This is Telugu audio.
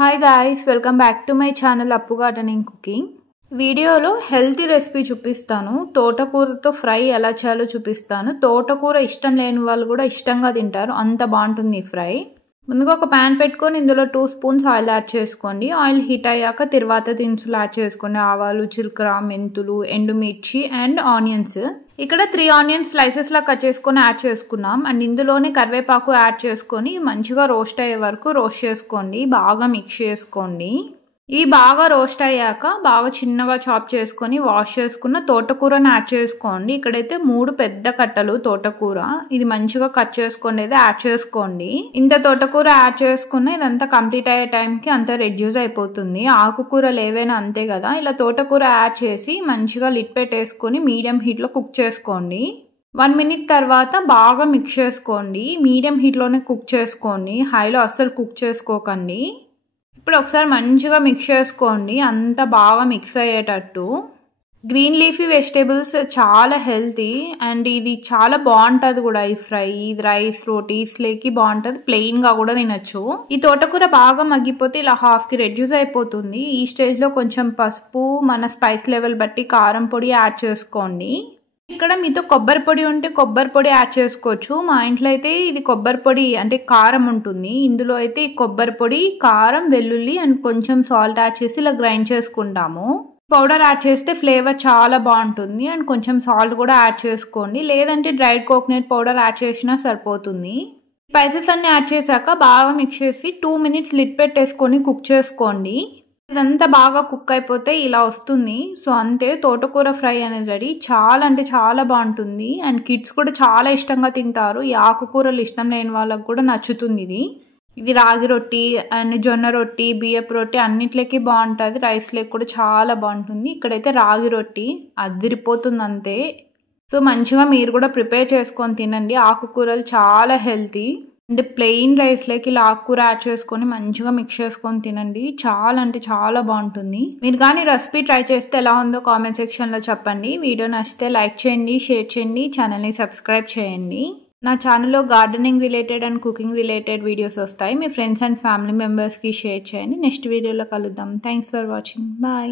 Hi guys, welcome back to my channel Appu Gardening Cooking. వీడియోలో హెల్తీ రెసిపీ చూపిస్తాను. తోటకూరతో ఫ్రై ఎలా చేయాలో చూపిస్తాను. తోటకూర ఇష్టం లేని వాళ్ళు కూడా ఇష్టంగా తింటారు. అంత బాగుంటుంది ఫ్రై. ముందుగా ఒక పాన్ పెట్టుకొని ఇందులో 2 స్పూన్స్ ఆయిల్ యాడ్ చేసుకోండి. ఆయిల్ హీట్ అయ్యాక తర్వాత దినుసులు యాడ్ చేసుకోండి. ఆవాలు, జీలకర్ర, మెంతులు, ఎండుమిర్చి అండ్ ఆనియన్స్. ఇక్కడ 3 ఆనియన్స్ స్లైసెస్ లా కట్ చేసుకొని యాడ్ చేసుకున్నాం. అండ్ ఇందులోనే కరివేపాకు యాడ్ చేసుకొని మంచిగా రోస్ట్ అయ్యే వరకు రోస్ట్ చేసుకోండి. బాగా మిక్స్ చేసుకోండి. ఇవి బాగా రోస్ట్ అయ్యాక బాగా చిన్నగా చాప్ చేసుకొని వాష్ చేసుకున్న తోటకూరని యాడ్ చేసుకోండి. ఇక్కడైతే 3 పెద్ద కట్టలు తోటకూర. ఇది మంచిగా కట్ చేసుకోండి, అయితే యాడ్ చేసుకోండి. ఇంత తోటకూర యాడ్ చేసుకున్న ఇదంతా కంప్లీట్ అయ్యే టైంకి అంతా రెడ్యూస్ అయిపోతుంది. ఆకుకూరలు ఏవైనా అంతే కదా. ఇలా తోటకూర యాడ్ చేసి మంచిగా లిడ్ పెట్టేసుకొని మీడియం హీట్లో కుక్ చేసుకోండి. 1 మినిట్ తర్వాత బాగా మిక్స్ చేసుకోండి. మీడియం హీట్లోనే కుక్ చేసుకోండి, హైలో అస్సలు కుక్ చేసుకోకండి. ఇప్పుడు ఒకసారి మంచిగా మిక్స్ చేసుకోండి, అంతా బాగా మిక్స్ అయ్యేటట్టు. గ్రీన్ లీఫీ వెజిటేబుల్స్ చాలా హెల్తీ అండ్ ఇది చాలా బాగుంటుంది కూడా. ఈ ఫ్రై రైస్ రోటీస్లోకి బాగుంటుంది, ప్లెయిన్గా కూడా తినచ్చు. ఈ తోటకూర బాగా మగ్గిపోతే ఇలా హాఫ్కి రెడ్యూస్ అయిపోతుంది. ఈ స్టేజ్లో కొంచెం పసుపు, మన స్పైస్ లెవెల్ బట్టి కారం పొడి యాడ్ చేసుకోండి. ఇక్కడ మీతో కొబ్బరి పొడి ఉంటే కొబ్బరి పొడి యాడ్ చేసుకోవచ్చు. మా ఇంట్లో అయితే ఇది కొబ్బరి పొడి అంటే కారం ఉంటుంది. ఇందులో అయితే ఈ కొబ్బరి పొడి, కారం, వెల్లుల్లి అండ్ కొంచెం సాల్ట్ యాడ్ చేసి ఇలా గ్రైండ్ చేసుకుంటాము. పౌడర్ యాడ్ చేస్తే ఫ్లేవర్ చాలా బాగుంటుంది. అండ్ కొంచెం సాల్ట్ కూడా యాడ్ చేసుకోండి, లేదంటే డ్రైడ్ కోకోనట్ పౌడర్ యాడ్ చేసినా సరిపోతుంది. స్పైసెస్ అన్ని యాడ్ చేశాక బాగా మిక్స్ చేసి 2 మినిట్స్ లిడ్ పెట్టేసుకొని కుక్ చేసుకోండి. ఇదంతా బాగా కుక్ అయిపోతే ఇలా వస్తుంది. సో అంతే, తోటకూర ఫ్రై అనేది రెడీ. చాలా అంటే చాలా బాగుంటుంది అండ్ కిడ్స్ కూడా చాలా ఇష్టంగా తింటారు. ఈ ఆకుకూరలు ఇష్టం లేని వాళ్ళకి కూడా నచ్చుతుంది ఇది రాగి రొట్టి అండ్ జొన్న రొట్టి, బియ్యపు రొట్టి అన్నిట్లకి బాగుంటుంది. రైస్లోకి కూడా చాలా బాగుంటుంది. ఇక్కడైతే రాగి రొట్టి అదిరిపోతుంది అంతే. సో మంచిగా మీరు కూడా ప్రిపేర్ చేసుకొని తినండి. ఆకుకూరలు చాలా హెల్తీ అంటే ప్లెయిన్ రైస్లోకి ఇలా ఆకుకూర యాడ్ చేసుకొని మంచిగా మిక్స్ చేసుకొని తినండి. చాలా అంటే చాలా బాగుంటుంది. మీరు కానీ రెసిపీ ట్రై చేస్తే ఎలా ఉందో కామెంట్ సెక్షన్లో చెప్పండి. వీడియో నచ్చితే లైక్ చేయండి, షేర్ చేయండి, ఛానల్ని సబ్స్క్రైబ్ చేయండి. నా ఛానల్లో gardening related and cooking related videos వస్తాయి. మీ ఫ్రెండ్స్ అండ్ ఫ్యామిలీ మెంబర్స్కి షేర్ చేయండి. నెక్స్ట్ వీడియోలో కలుద్దాం. Thanks for watching. బాయ్.